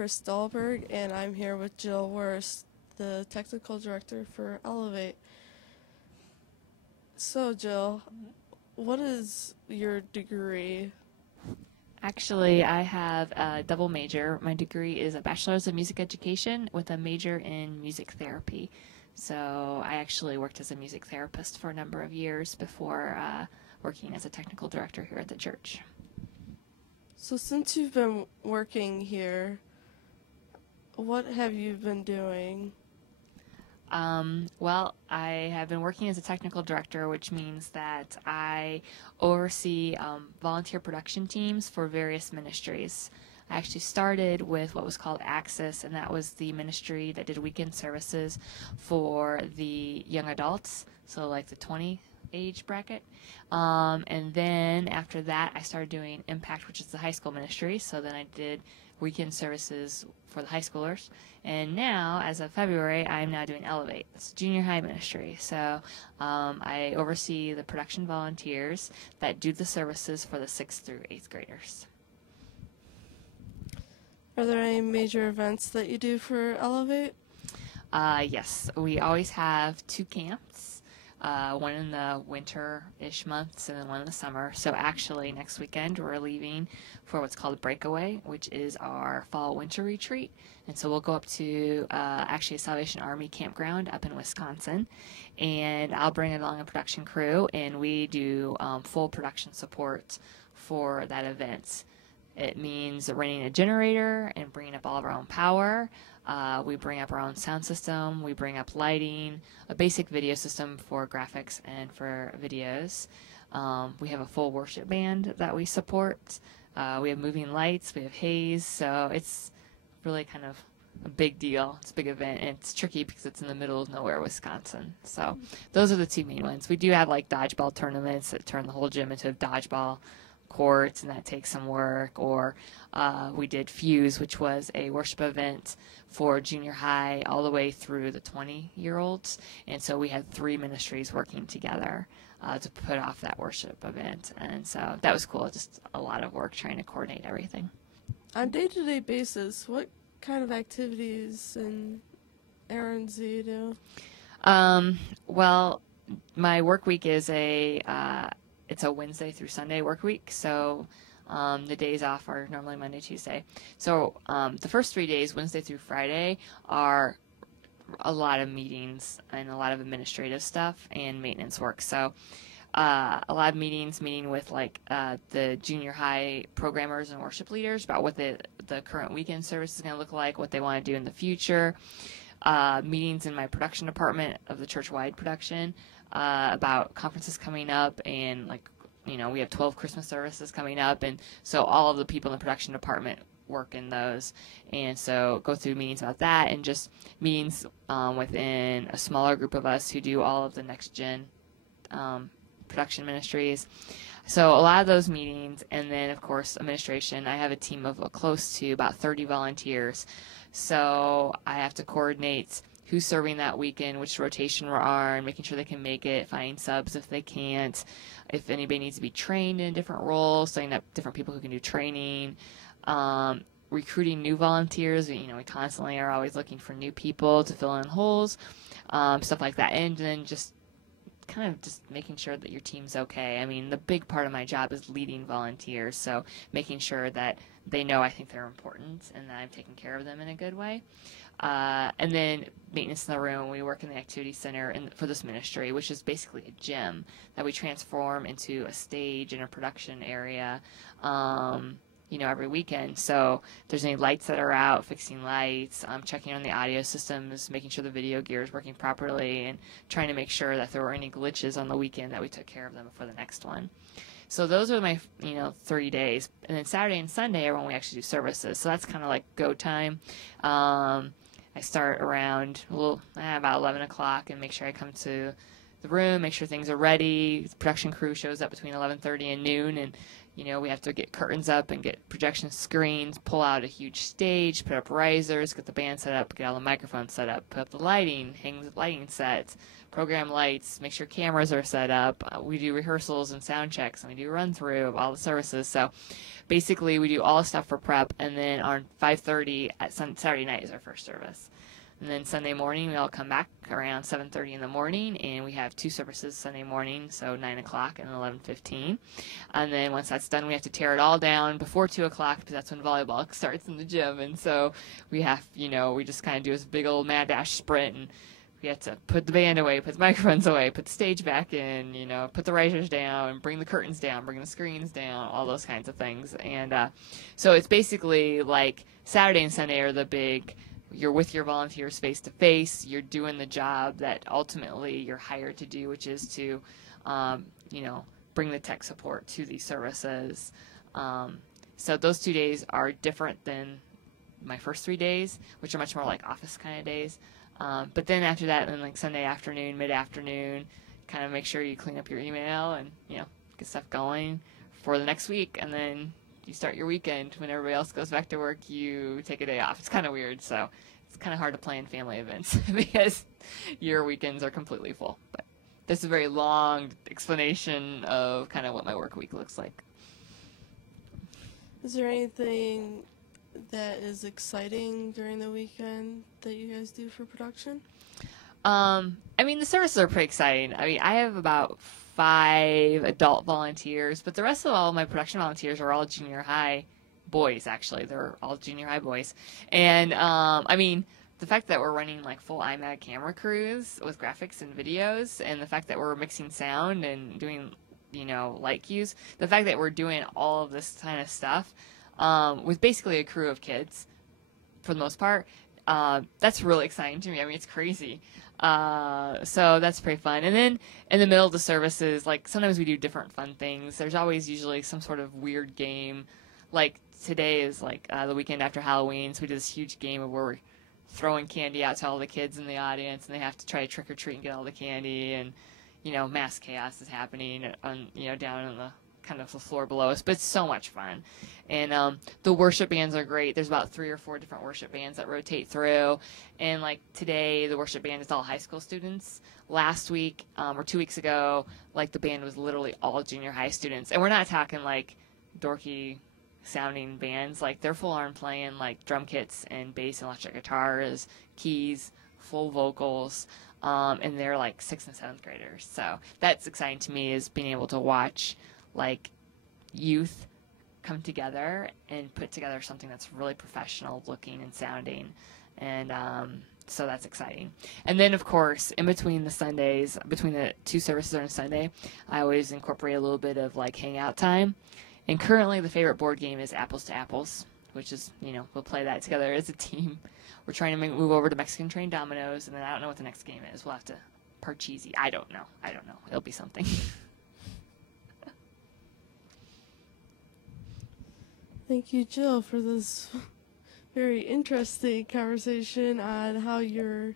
Chris Dahlberg, and I'm here with Jill Werst, the technical director for Elevate. So, Jill, what is your degree? Actually, I have a double major. My degree is a bachelor's of music education with a major in music therapy. So I actually worked as a music therapist for a number of years before working as a technical director here at the church. So, since you've been working here, what have you been doing? Well, I have been working as a technical director, which means that I oversee volunteer production teams for various ministries. I actually started with what was called Access, and that was the ministry that did weekend services for the young adults, so like the 20 age bracket. And then after that, I started doing Impact, which is the high school ministry. So then I did weekend services for the high schoolers. And now, as of February, I'm now doing Elevate. It's junior high ministry. So I oversee the production volunteers that do the services for the 6th through 8th graders. Are there any major events that you do for Elevate? Yes, we always have 2 camps. One in the winter-ish months and then one in the summer. So actually next weekend we're leaving for what's called Breakaway, which is our fall-winter retreat. And so we'll go up to actually a Salvation Army campground up in Wisconsin. And I'll bring along a production crew, and we do full production support for that event. It means renting a generator and bringing up all of our own power. We bring up our own sound system. We bring up lighting, a basic video system for graphics and for videos. We have a full worship band that we support. We have moving lights. We have haze. So it's really kind of a big deal. It's a big event, and it's tricky because it's in the middle of nowhere, Wisconsin. So those are the 2 main ones. We do have like dodgeball tournaments that turn the whole gym into a dodgeball courts, and that takes some work. Or we did Fuse, which was a worship event for junior high all the way through the 20-year-olds, and so we had 3 ministries working together to put off that worship event, and so that was cool. Just a lot of work trying to coordinate everything. On a day-to-day basis, what kind of activities and errands do you do? Well, my work week is it's a Wednesday through Sunday work week, so the days off are normally Monday, Tuesday. So the first 3 days, Wednesday through Friday, are a lot of meetings and a lot of administrative stuff and maintenance work. So a lot of meeting with like the junior high programmers and worship leaders about what the current weekend service is going to look like, what they want to do in the future. Meetings in my production department of the church-wide production about conferences coming up, and like, you know, we have 12 Christmas services coming up, and so all of the people in the production department work in those, and so go through meetings about that, and just meetings within a smaller group of us who do all of the next gen production ministries. So a lot of those meetings, and then of course administration. I have a team of close to about 30 volunteers, so I have to coordinate who's serving that weekend, which rotation we're on, making sure they can make it, finding subs if they can't, if anybody needs to be trained in different roles, setting up different people who can do training, recruiting new volunteers. We constantly are always looking for new people to fill in holes, stuff like that, and then just kind of just making sure that your team's okay. I mean, the big part of my job is leading volunteers, so making sure that they know I think they're important and that I'm taking care of them in a good way. And then maintenance in the room. We work in the activity center for this ministry, which is basically a gym that we transform into a stage and a production area, every weekend. So if there's any lights that are out, fixing lights, checking on the audio systems, making sure the video gear is working properly, and trying to make sure that if there were any glitches on the weekend that we took care of them before the next one. So those are my 30 days. And then Saturday and Sunday are when we actually do services. So that's kind of like go time. I start around about 11 o'clock and make sure I come to the room, make sure things are ready. The production crew shows up between 11:30 and noon, and we have to get curtains up and get projection screens, pull out a huge stage, put up risers, get the band set up, get all the microphones set up, put up the lighting, hang the lighting sets, program lights, make sure cameras are set up. We do rehearsals and sound checks, and we do a run through of all the services. So basically we do all the stuff for prep, and then on 5:30 at Saturday night is our first service. And then Sunday morning, we all come back around 7:30 in the morning, and we have 2 services Sunday morning, so 9 o'clock and 11:15. And then once that's done, we have to tear it all down before 2 o'clock, because that's when volleyball starts in the gym. And so we have, we just kind of do this big old mad dash sprint, and we have to put the band away, put the microphones away, put the stage back in, put the risers down, bring the curtains down, bring the screens down, all those kinds of things. And so it's basically like Saturday and Sunday are the big... You're with your volunteers face to face. You're doing the job that ultimately you're hired to do, which is to, bring the tech support to these services. So those 2 days are different than my first 3 days, which are much more like office kind of days. But then after that, then like Sunday afternoon, mid-afternoon, kind of make sure you clean up your email and, get stuff going for the next week. And then you start your weekend. When everybody else goes back to work, you take a day off. It's kind of weird, so it's kind of hard to plan family events because your weekends are completely full. But this is a very long explanation of kind of what my work week looks like. Is there anything that is exciting during the weekend that you guys do for production? The services are pretty exciting. I have about 5 adult volunteers, but the rest of all my production volunteers are all junior high boys, actually. They're all junior high boys. And, the fact that we're running like full iMac camera crews with graphics and videos, and the fact that we're mixing sound and doing, light cues, the fact that we're doing all of this kind of stuff, with basically a crew of kids, for the most part, that's really exciting to me. It's crazy. So that's pretty fun. And then in the middle of the services, like sometimes we do different fun things. There's always usually some sort of weird game. Like today is like the weekend after Halloween, so we do this huge game of where we're throwing candy out to all the kids in the audience, and they have to try to trick or treat and get all the candy. And mass chaos is happening on down on the kind of the floor below us, but it's so much fun. And the worship bands are great. There's about 3 or 4 different worship bands that rotate through. And like today, the worship band is all high school students. Last week, or 2 weeks ago, like the band was literally all junior high students. And we're not talking like dorky sounding bands. Like they're full on playing like drum kits and bass and electric guitars, keys, full vocals. And they're like 6th and 7th graders. So that's exciting to me, is being able to watch like youth come together and put together something that's really professional looking and sounding. And so that's exciting. And then of course, in between the Sundays, between the 2 services on a Sunday, I always incorporate a little bit of like hangout time. And currently the favorite board game is Apples to Apples, which is, we'll play that together as a team. We're trying to move over to Mexican Train Dominoes, and then I don't know what the next game is. We'll have to Parcheesi. I don't know. It'll be something. Thank you, Jill, for this very interesting conversation on how your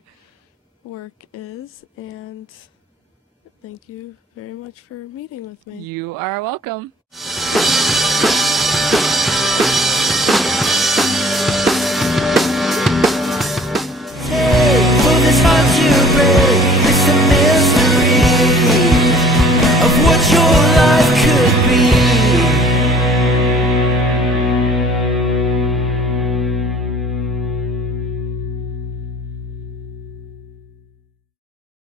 work is, and thank you very much for meeting with me. You are welcome.